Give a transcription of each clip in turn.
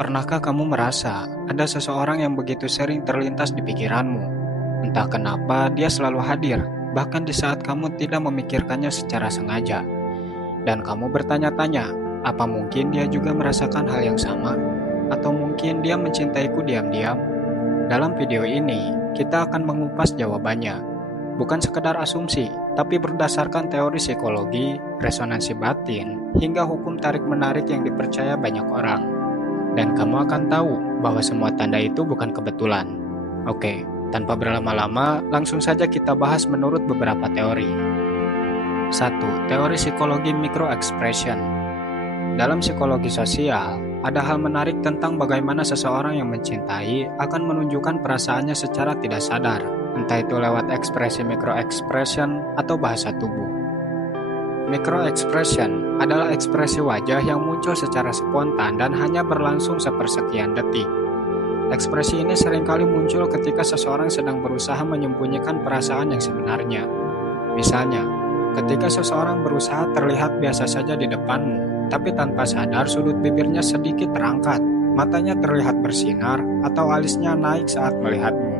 Pernahkah kamu merasa ada seseorang yang begitu sering terlintas di pikiranmu? Entah kenapa dia selalu hadir, bahkan di saat kamu tidak memikirkannya secara sengaja. Dan kamu bertanya-tanya, apa mungkin dia juga merasakan hal yang sama? Atau mungkin dia mencintaiku diam-diam? Dalam video ini, kita akan mengupas jawabannya. Bukan sekedar asumsi, tapi berdasarkan teori psikologi, resonansi batin, hingga hukum tarik-menarik yang dipercaya banyak orang. Dan kamu akan tahu bahwa semua tanda itu bukan kebetulan. Oke, tanpa berlama-lama, langsung saja kita bahas menurut beberapa teori. 1. Teori psikologi microexpression. Dalam psikologi sosial, ada hal menarik tentang bagaimana seseorang yang mencintai akan menunjukkan perasaannya secara tidak sadar, entah itu lewat ekspresi microexpression atau bahasa tubuh. Microexpression adalah ekspresi wajah yang muncul secara spontan dan hanya berlangsung sepersekian detik. Ekspresi ini seringkali muncul ketika seseorang sedang berusaha menyembunyikan perasaan yang sebenarnya. Misalnya, ketika seseorang berusaha terlihat biasa saja di depanmu, tapi tanpa sadar sudut bibirnya sedikit terangkat, matanya terlihat bersinar, atau alisnya naik saat melihatmu.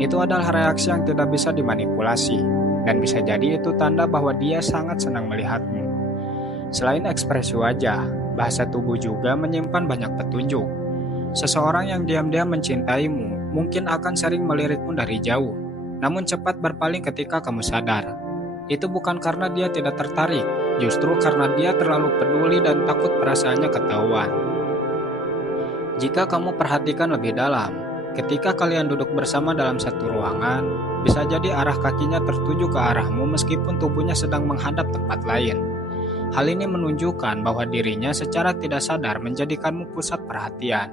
Itu adalah reaksi yang tidak bisa dimanipulasi. Dan bisa jadi itu tanda bahwa dia sangat senang melihatmu. Selain ekspresi wajah, bahasa tubuh juga menyimpan banyak petunjuk. Seseorang yang diam-diam mencintaimu mungkin akan sering melirikmu dari jauh, namun cepat berpaling ketika kamu sadar. Itu bukan karena dia tidak tertarik, justru karena dia terlalu peduli dan takut perasaannya ketahuan. Jika kamu perhatikan lebih dalam, ketika kalian duduk bersama dalam satu ruangan, bisa jadi arah kakinya tertuju ke arahmu meskipun tubuhnya sedang menghadap tempat lain. Hal ini menunjukkan bahwa dirinya secara tidak sadar menjadikanmu pusat perhatian.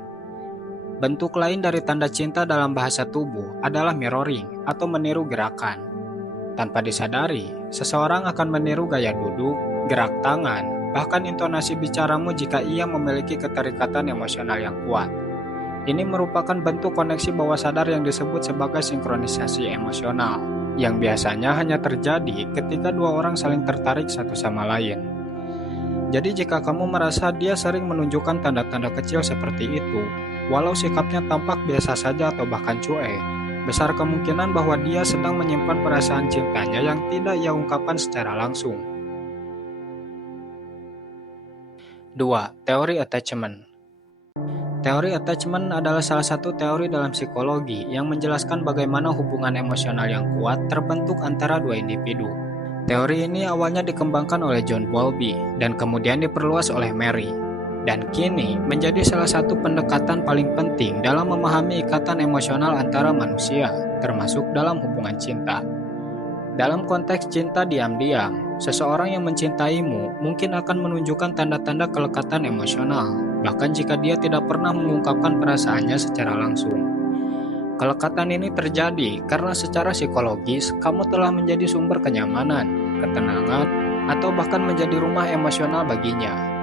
Bentuk lain dari tanda cinta dalam bahasa tubuh adalah mirroring atau meniru gerakan. Tanpa disadari, seseorang akan meniru gaya duduk, gerak tangan, bahkan intonasi bicaramu jika ia memiliki keterikatan emosional yang kuat. Ini merupakan bentuk koneksi bawah sadar yang disebut sebagai sinkronisasi emosional, yang biasanya hanya terjadi ketika dua orang saling tertarik satu sama lain. Jadi jika kamu merasa dia sering menunjukkan tanda-tanda kecil seperti itu, walau sikapnya tampak biasa saja atau bahkan cuek, besar kemungkinan bahwa dia sedang menyimpan perasaan cintanya yang tidak ia ungkapkan secara langsung. 2. Teori attachment. Teori attachment adalah salah satu teori dalam psikologi yang menjelaskan bagaimana hubungan emosional yang kuat terbentuk antara dua individu. Teori ini awalnya dikembangkan oleh John Bowlby dan kemudian diperluas oleh Mary, dan kini menjadi salah satu pendekatan paling penting dalam memahami ikatan emosional antara manusia, termasuk dalam hubungan cinta. Dalam konteks cinta diam-diam, seseorang yang mencintaimu mungkin akan menunjukkan tanda-tanda kelekatan emosional, bahkan jika dia tidak pernah mengungkapkan perasaannya secara langsung. Kelekatan ini terjadi karena secara psikologis kamu telah menjadi sumber kenyamanan, ketenangan, atau bahkan menjadi rumah emosional baginya.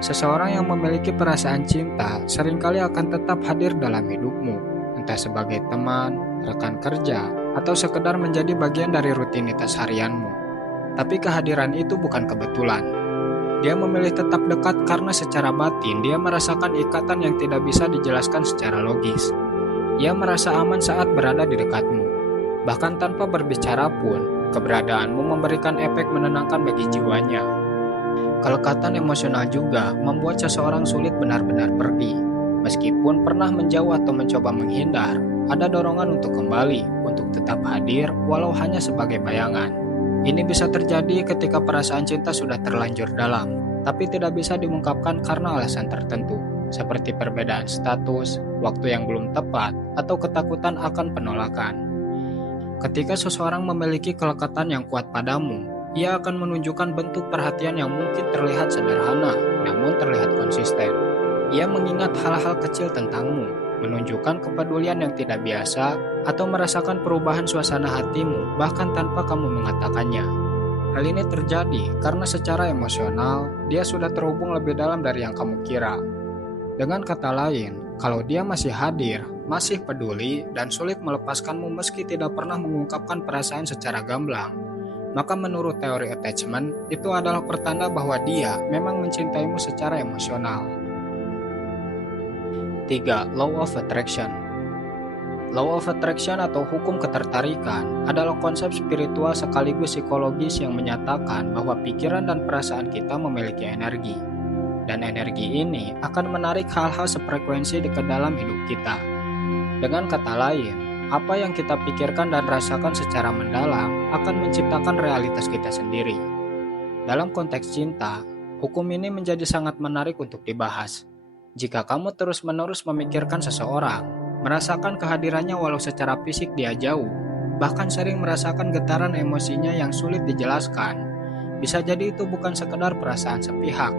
Seseorang yang memiliki perasaan cinta seringkali akan tetap hadir dalam hidupmu, entah sebagai teman, rekan kerja, atau sekedar menjadi bagian dari rutinitas harianmu. Tapi kehadiran itu bukan kebetulan. Dia memilih tetap dekat karena secara batin dia merasakan ikatan yang tidak bisa dijelaskan secara logis. Ia merasa aman saat berada di dekatmu. Bahkan tanpa berbicara pun, keberadaanmu memberikan efek menenangkan bagi jiwanya. Kelekatan emosional juga membuat seseorang sulit benar-benar pergi. Meskipun pernah menjauh atau mencoba menghindar, ada dorongan untuk kembali, untuk tetap hadir walau hanya sebagai bayangan. Ini bisa terjadi ketika perasaan cinta sudah terlanjur dalam, tapi tidak bisa diungkapkan karena alasan tertentu, seperti perbedaan status, waktu yang belum tepat, atau ketakutan akan penolakan. Ketika seseorang memiliki kelekatan yang kuat padamu, ia akan menunjukkan bentuk perhatian yang mungkin terlihat sederhana, namun terlihat konsisten. Ia mengingat hal-hal kecil tentangmu, menunjukkan kepedulian yang tidak biasa, atau merasakan perubahan suasana hatimu bahkan tanpa kamu mengatakannya. Hal ini terjadi karena secara emosional, dia sudah terhubung lebih dalam dari yang kamu kira. Dengan kata lain, kalau dia masih hadir, masih peduli, dan sulit melepaskanmu meski tidak pernah mengungkapkan perasaan secara gamblang, maka menurut teori attachment, itu adalah pertanda bahwa dia memang mencintaimu secara emosional. 3. Law of Attraction. Law of Attraction atau hukum ketertarikan adalah konsep spiritual sekaligus psikologis yang menyatakan bahwa pikiran dan perasaan kita memiliki energi. Dan energi ini akan menarik hal-hal sefrekuensi ke dalam hidup kita. Dengan kata lain, apa yang kita pikirkan dan rasakan secara mendalam akan menciptakan realitas kita sendiri. Dalam konteks cinta, hukum ini menjadi sangat menarik untuk dibahas. Jika kamu terus-menerus memikirkan seseorang, merasakan kehadirannya walau secara fisik dia jauh, bahkan sering merasakan getaran emosinya yang sulit dijelaskan, bisa jadi itu bukan sekedar perasaan sepihak.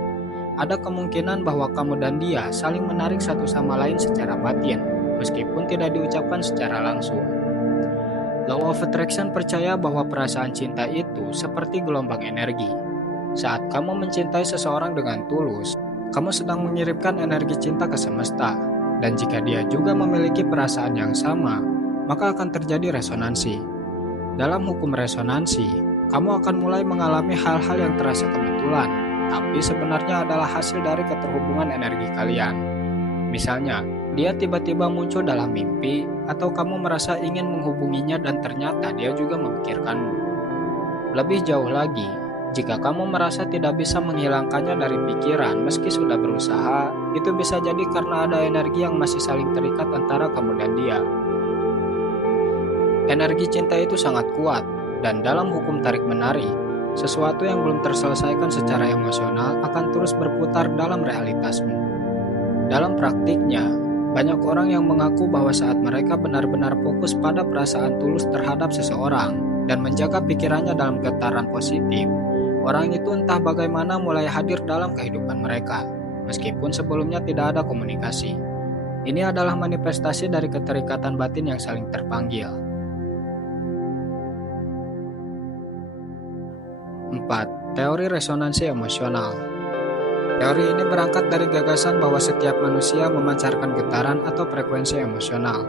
Ada kemungkinan bahwa kamu dan dia saling menarik satu sama lain secara batin, meskipun tidak diucapkan secara langsung. Law of Attraction percaya bahwa perasaan cinta itu seperti gelombang energi. Saat kamu mencintai seseorang dengan tulus, kamu sedang mengirimkan energi cinta ke semesta, dan jika dia juga memiliki perasaan yang sama, maka akan terjadi resonansi. Dalam hukum resonansi, kamu akan mulai mengalami hal-hal yang terasa kebetulan, tapi sebenarnya adalah hasil dari keterhubungan energi kalian. Misalnya, dia tiba-tiba muncul dalam mimpi, atau kamu merasa ingin menghubunginya dan ternyata dia juga memikirkanmu. Lebih jauh lagi, jika kamu merasa tidak bisa menghilangkannya dari pikiran meski sudah berusaha, itu bisa jadi karena ada energi yang masih saling terikat antara kamu dan dia. Energi cinta itu sangat kuat, dan dalam hukum tarik-menarik, sesuatu yang belum terselesaikan secara emosional akan terus berputar dalam realitasmu. Dalam praktiknya, banyak orang yang mengaku bahwa saat mereka benar-benar fokus pada perasaan tulus terhadap seseorang dan menjaga pikirannya dalam getaran positif, orang itu entah bagaimana mulai hadir dalam kehidupan mereka, meskipun sebelumnya tidak ada komunikasi. Ini adalah manifestasi dari keterikatan batin yang saling terpanggil. 4. Teori resonansi emosional. Teori ini berangkat dari gagasan bahwa setiap manusia memancarkan getaran atau frekuensi emosional,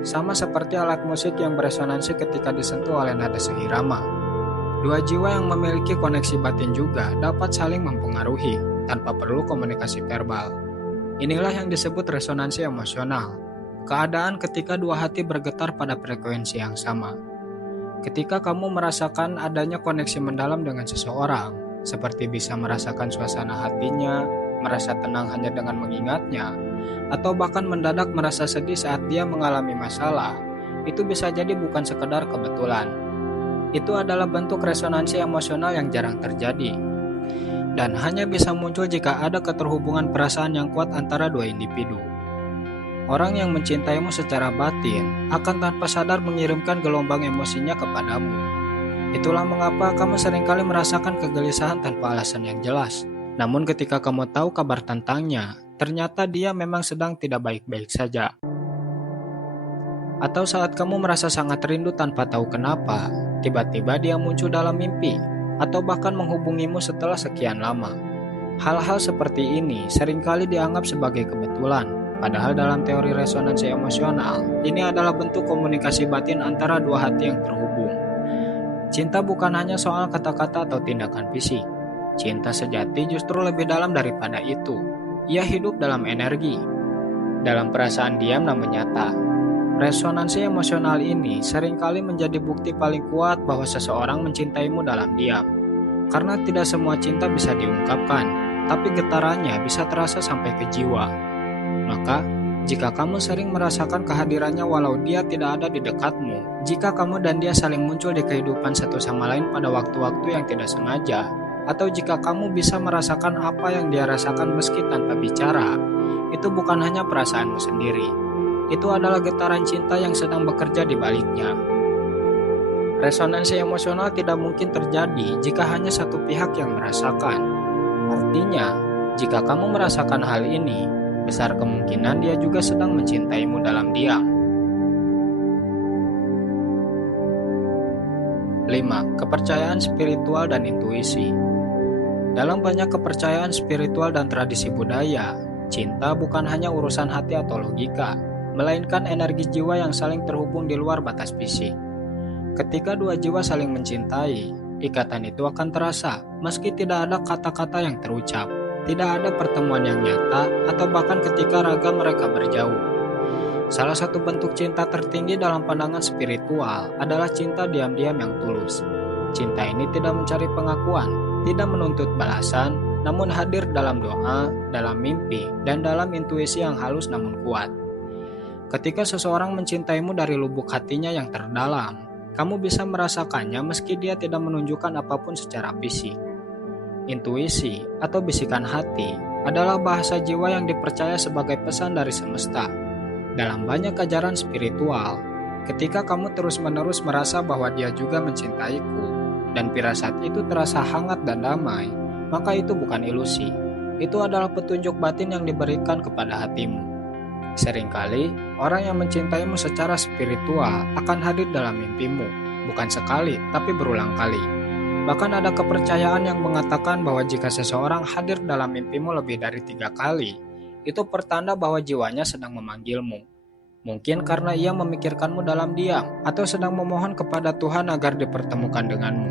sama seperti alat musik yang beresonansi ketika disentuh oleh nada seirama. Dua jiwa yang memiliki koneksi batin juga dapat saling mempengaruhi tanpa perlu komunikasi verbal. Inilah yang disebut resonansi emosional, keadaan ketika dua hati bergetar pada frekuensi yang sama. Ketika kamu merasakan adanya koneksi mendalam dengan seseorang, seperti bisa merasakan suasana hatinya, merasa tenang hanya dengan mengingatnya, atau bahkan mendadak merasa sedih saat dia mengalami masalah, itu bisa jadi bukan sekedar kebetulan. Itu adalah bentuk resonansi emosional yang jarang terjadi, dan hanya bisa muncul jika ada keterhubungan perasaan yang kuat antara dua individu. Orang yang mencintaimu secara batin akan tanpa sadar mengirimkan gelombang emosinya kepadamu. Itulah mengapa kamu seringkali merasakan kegelisahan tanpa alasan yang jelas. Namun ketika kamu tahu kabar tentangnya, ternyata dia memang sedang tidak baik-baik saja. Atau saat kamu merasa sangat rindu tanpa tahu kenapa, tiba-tiba dia muncul dalam mimpi, atau bahkan menghubungimu setelah sekian lama. Hal-hal seperti ini seringkali dianggap sebagai kebetulan. Padahal dalam teori resonansi emosional, ini adalah bentuk komunikasi batin antara dua hati yang terhubung. Cinta bukan hanya soal kata-kata atau tindakan fisik. Cinta sejati justru lebih dalam daripada itu. Ia hidup dalam energi, dalam perasaan diam namun nyata. Resonansi emosional ini seringkali menjadi bukti paling kuat bahwa seseorang mencintaimu dalam diam. Karena tidak semua cinta bisa diungkapkan, tapi getarannya bisa terasa sampai ke jiwa. Maka, jika kamu sering merasakan kehadirannya walau dia tidak ada di dekatmu, jika kamu dan dia saling muncul di kehidupan satu sama lain pada waktu-waktu yang tidak sengaja, atau jika kamu bisa merasakan apa yang dia rasakan meski tanpa bicara, itu bukan hanya perasaanmu sendiri. Itu adalah getaran cinta yang sedang bekerja di baliknya. Resonansi emosional tidak mungkin terjadi jika hanya satu pihak yang merasakan. Artinya, jika kamu merasakan hal ini, besar kemungkinan dia juga sedang mencintaimu dalam diam. 5. Kepercayaan spiritual dan intuisi. Dalam banyak kepercayaan spiritual dan tradisi budaya, cinta bukan hanya urusan hati atau logika, melainkan energi jiwa yang saling terhubung di luar batas fisik. Ketika dua jiwa saling mencintai, ikatan itu akan terasa, meski tidak ada kata-kata yang terucap. tidak ada pertemuan yang nyata atau bahkan ketika raga mereka berjauh. Salah satu bentuk cinta tertinggi dalam pandangan spiritual adalah cinta diam-diam yang tulus. Cinta ini tidak mencari pengakuan, tidak menuntut balasan, namun hadir dalam doa, dalam mimpi, dan dalam intuisi yang halus namun kuat. Ketika seseorang mencintaimu dari lubuk hatinya yang terdalam, kamu bisa merasakannya meski dia tidak menunjukkan apapun secara fisik. Intuisi atau bisikan hati adalah bahasa jiwa yang dipercaya sebagai pesan dari semesta. Dalam banyak ajaran spiritual, ketika kamu terus-menerus merasa bahwa dia juga mencintaiku, dan firasat itu terasa hangat dan damai, maka itu bukan ilusi. Itu adalah petunjuk batin yang diberikan kepada hatimu. Seringkali, orang yang mencintaimu secara spiritual akan hadir dalam mimpimu, bukan sekali, tapi berulang kali. Bahkan ada kepercayaan yang mengatakan bahwa jika seseorang hadir dalam mimpimu lebih dari 3 kali, itu pertanda bahwa jiwanya sedang memanggilmu. Mungkin karena ia memikirkanmu dalam diam atau sedang memohon kepada Tuhan agar dipertemukan denganmu.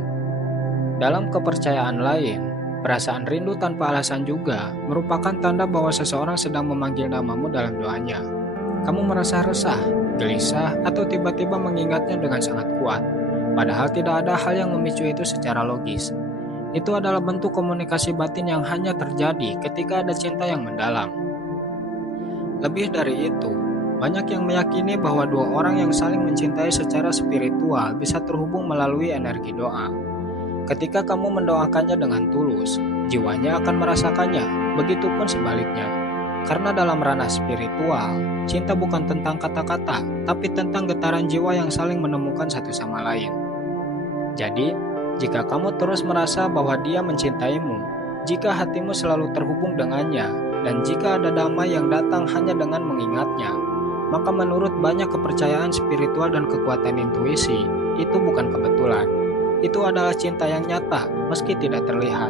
Dalam kepercayaan lain, perasaan rindu tanpa alasan juga merupakan tanda bahwa seseorang sedang memanggil namamu dalam doanya. Kamu merasa resah, gelisah, atau tiba-tiba mengingatnya dengan sangat kuat, padahal tidak ada hal yang memicu itu secara logis. Itu adalah bentuk komunikasi batin yang hanya terjadi ketika ada cinta yang mendalam. Lebih dari itu, banyak yang meyakini bahwa dua orang yang saling mencintai secara spiritual bisa terhubung melalui energi doa. Ketika kamu mendoakannya dengan tulus, jiwanya akan merasakannya, begitupun sebaliknya. Karena dalam ranah spiritual, cinta bukan tentang kata-kata, tapi tentang getaran jiwa yang saling menemukan satu sama lain. Jadi, jika kamu terus merasa bahwa dia mencintaimu, jika hatimu selalu terhubung dengannya, dan jika ada damai yang datang hanya dengan mengingatnya, maka menurut banyak kepercayaan spiritual dan kekuatan intuisi, itu bukan kebetulan. Itu adalah cinta yang nyata, meski tidak terlihat.